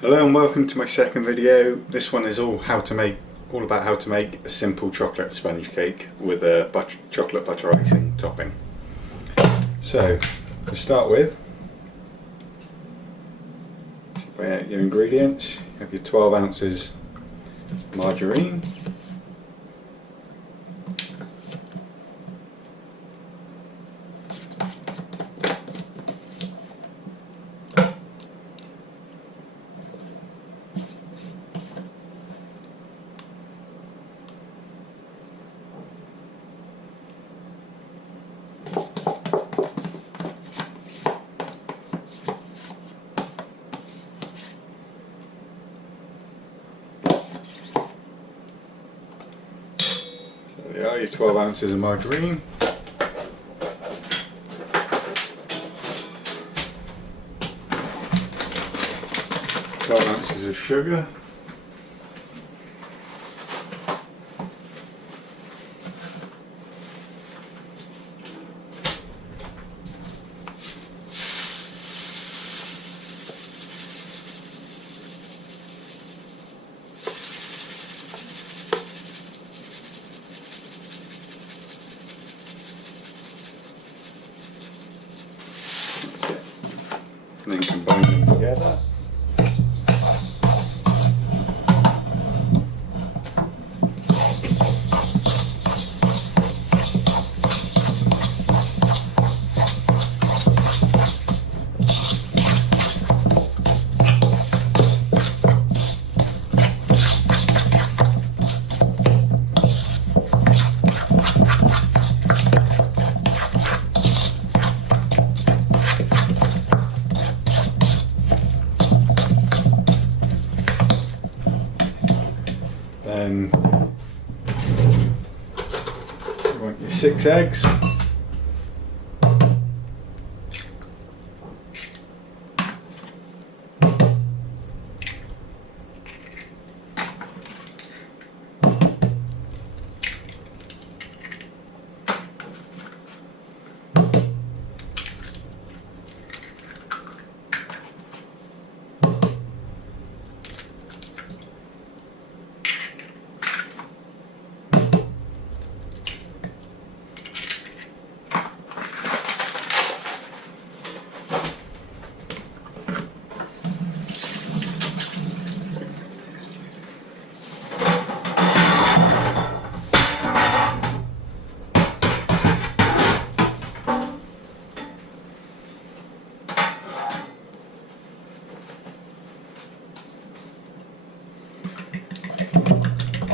Hello and welcome to my second video. This one is all about how to make a simple chocolate sponge cake with a chocolate butter icing topping. So to start with, weigh out your ingredients. You have your 12 ounces margarine, there are your 12 ounces of margarine, ounces of sugar, and then combine them together. Then you want your 6 eggs,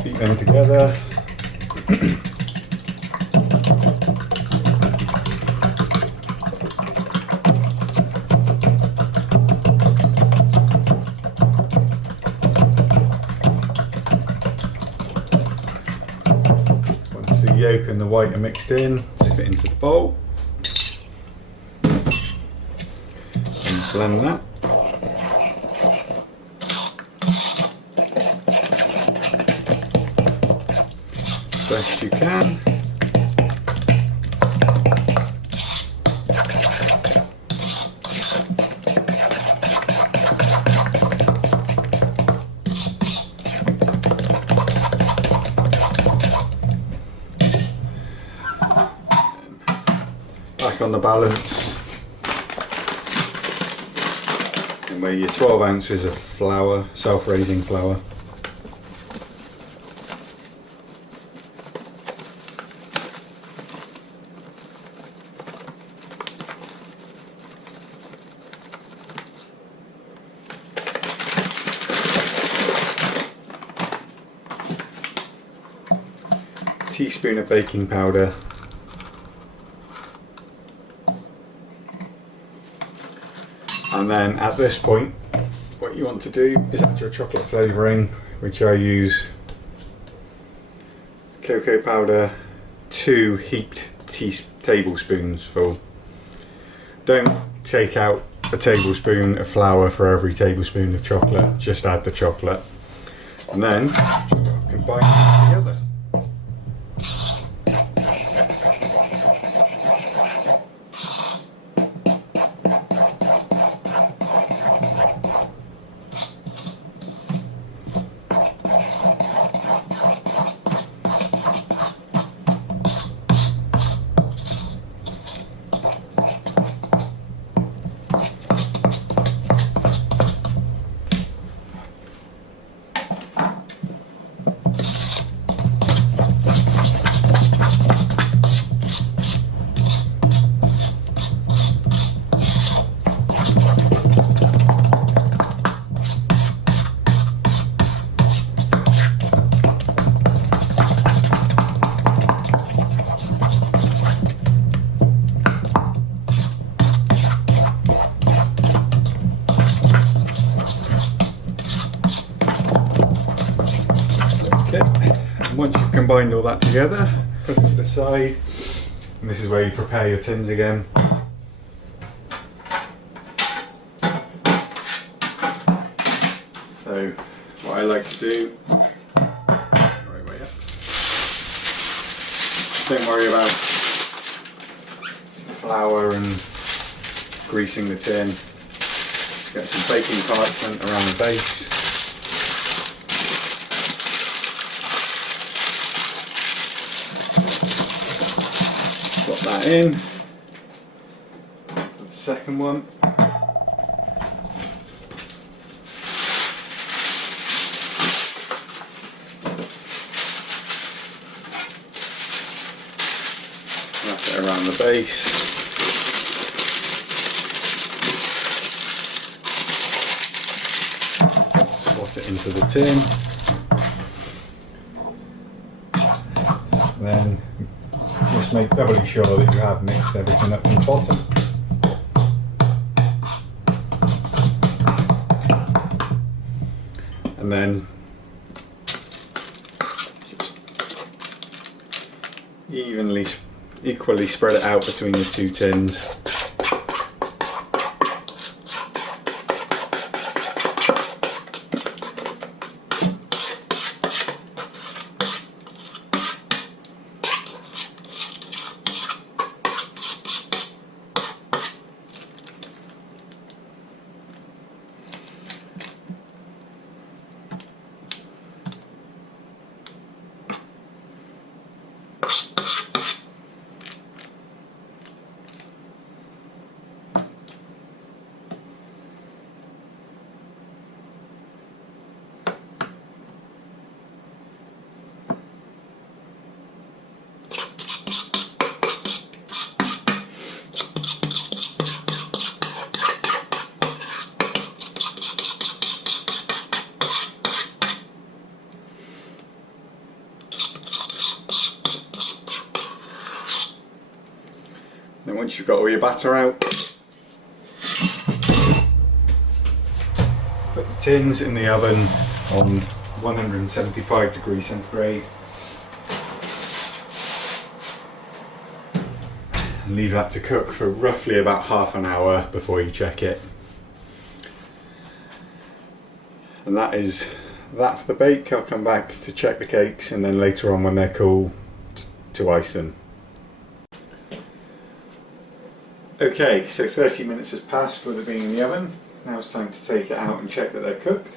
beat them together. Once the yolk and the white are mixed in, dip it into the bowl and blend that. Best you can. Back on the balance, and weigh your 12 ounces of flour, self-raising flour. Teaspoon of baking powder, and then at this point what you want to do is add your chocolate flavouring, which I use cocoa powder 2 heaped tablespoons full. Don't take out a tablespoon of flour for every tablespoon of chocolate, just add the chocolate and then combine them together. Once you've combined all that together, put it to the side, and this is where you prepare your tins again. So what I like to do, right way up. Don't worry about flour and greasing the tin. Just get some baking parchment around the base. Put that in. The second one. Wrap it around the base. Slot it into the tin. Then just make doubly sure that you have mixed everything up from the bottom. And then just equally spread it out between the two tins. Then once you've got all your batter out, put the tins in the oven on 175 degrees centigrade. And leave that to cook for roughly about half an hour before you check it. And that's for the bake. I'll come back to check the cakes and then later on when they're cool to ice them. Okay, so 30 minutes has passed with it being in the oven. Now it's time to take it out and check that they're cooked.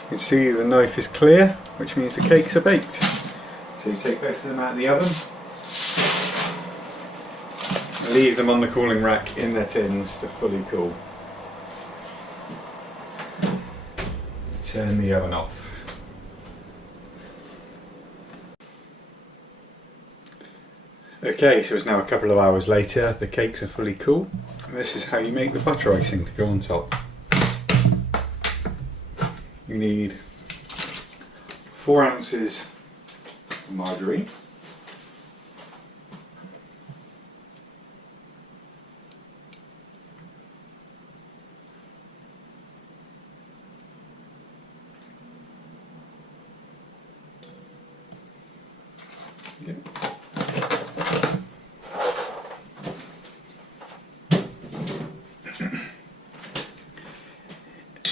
As you can see, the knife is clear, which means the cakes are baked. So you take both of them out of the oven, and leave them on the cooling rack in their tins to fully cool. Turn the oven off. Okay, so it's now a couple of hours later, the cakes are fully cool, and this is how you make the butter icing to go on top. You need 4 ounces of margarine,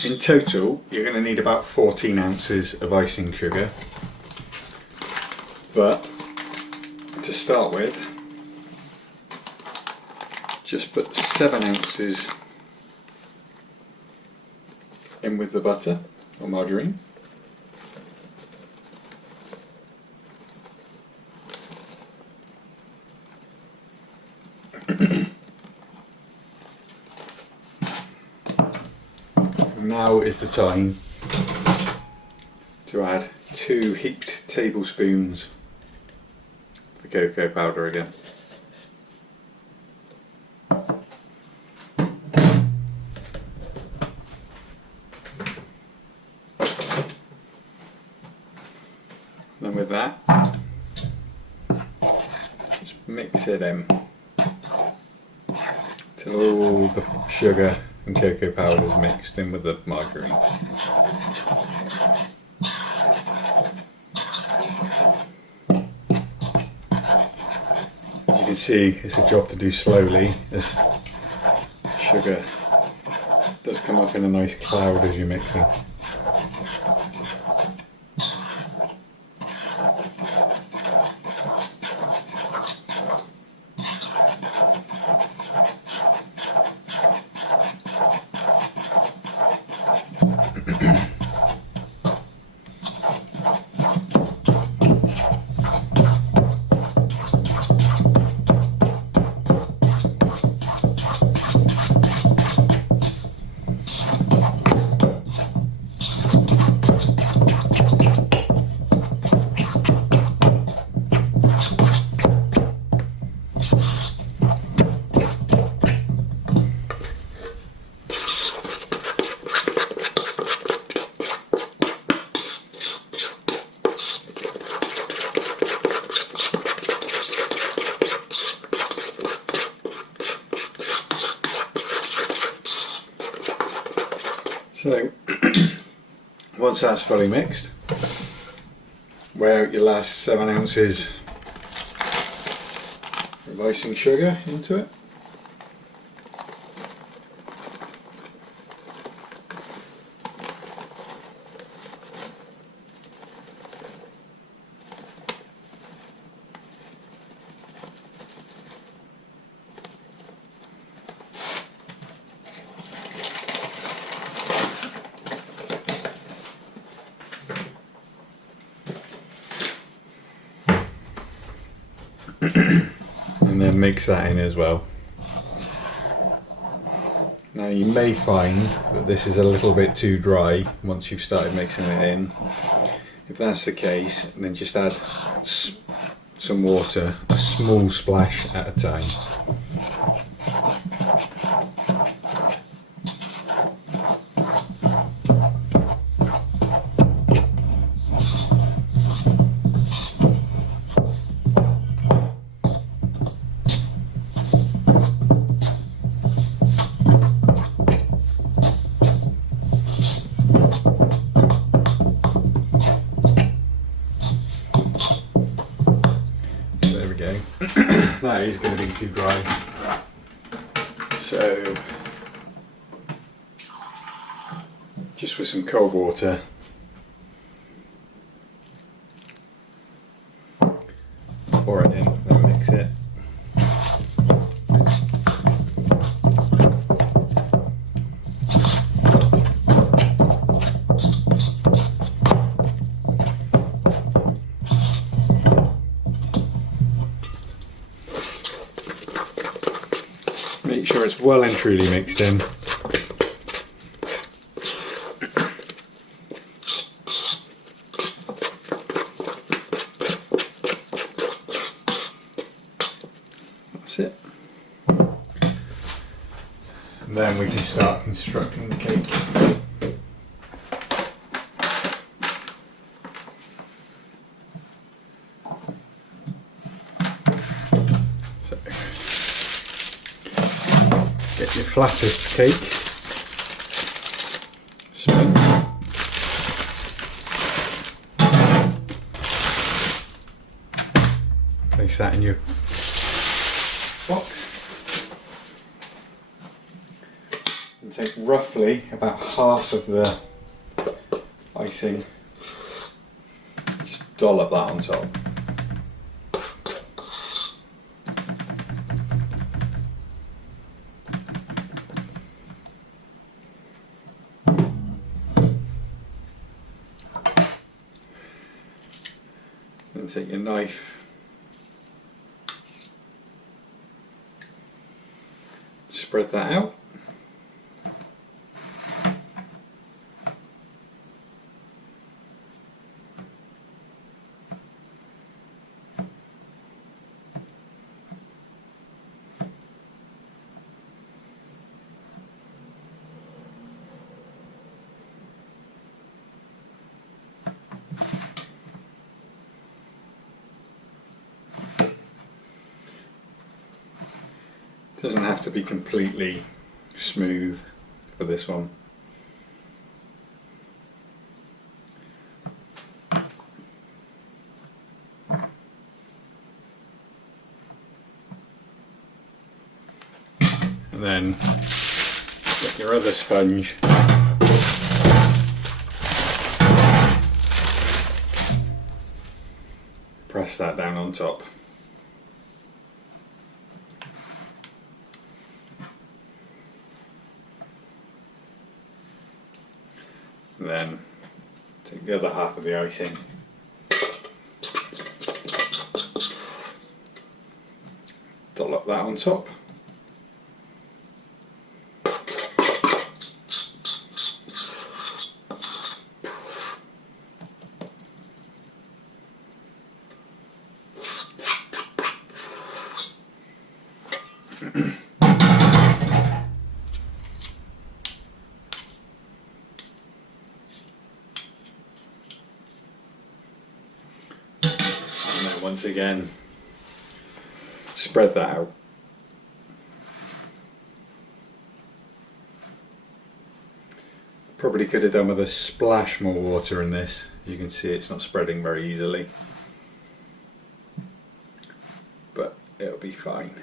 in total, you're going to need about 14 ounces of icing sugar, but to start with, just put 7 ounces in with the butter or margarine. Now is the time to add 2 heaped tablespoons of the cocoa powder again. And with that, just mix it in till all the sugar and cocoa powder is mixed in with the margarine. As you can see, it's a job to do slowly, as sugar does come up in a nice cloud as you're mixing. So, once that's fully mixed, weigh out your last 7 ounces of icing sugar into it. And then mix that in as well. Now you may find that this is a little bit too dry once you've started mixing it in. If that's the case, then just add some water, a small splash at a time. That is going to be too dry, so just with some cold water pour it in and mix it. Make sure it's well and truly mixed in. That's it. And then we can start constructing the cake. Get your flattest cake, spin, place that in your box, and take roughly about half of the icing, just dollop that on top. Then take your knife, spread that out, Doesn't have to be completely smooth for this one. And then get your other sponge, press that down on top. And then take the other half of the icing, dollop that on top. Once again, spread that out. Probably could have done with a splash more water in this. You can see it's not spreading very easily, but it'll be fine.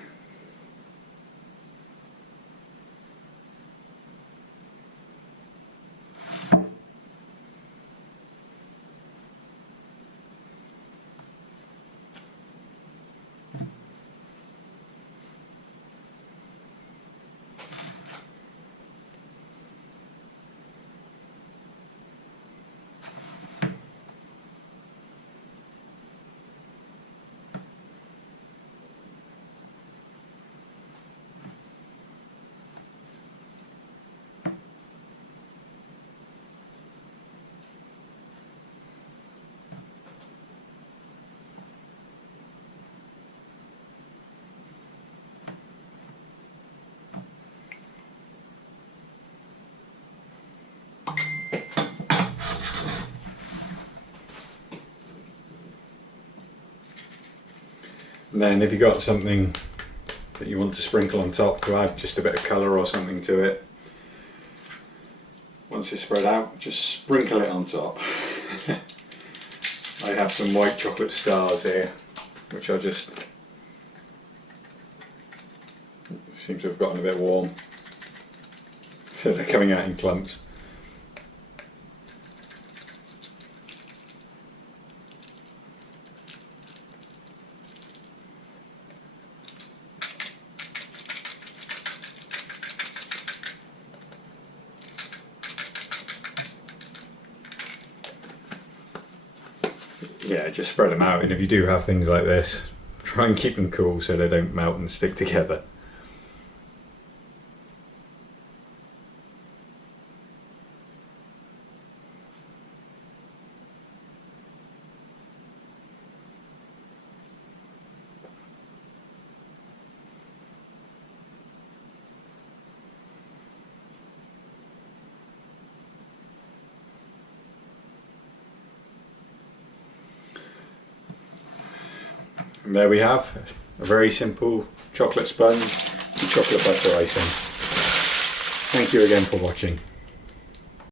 And then if you've got something that you want to sprinkle on top to add just a bit of colour or something to it, once it's spread out, just sprinkle it on top. I have some white chocolate stars here, which I just seem to have gotten a bit warm, so they're coming out in clumps. Yeah, just spread them out, and if you do have things like this, try and keep them cool so they don't melt and stick together. And there we have a very simple chocolate sponge and chocolate butter icing. Thank you again for watching.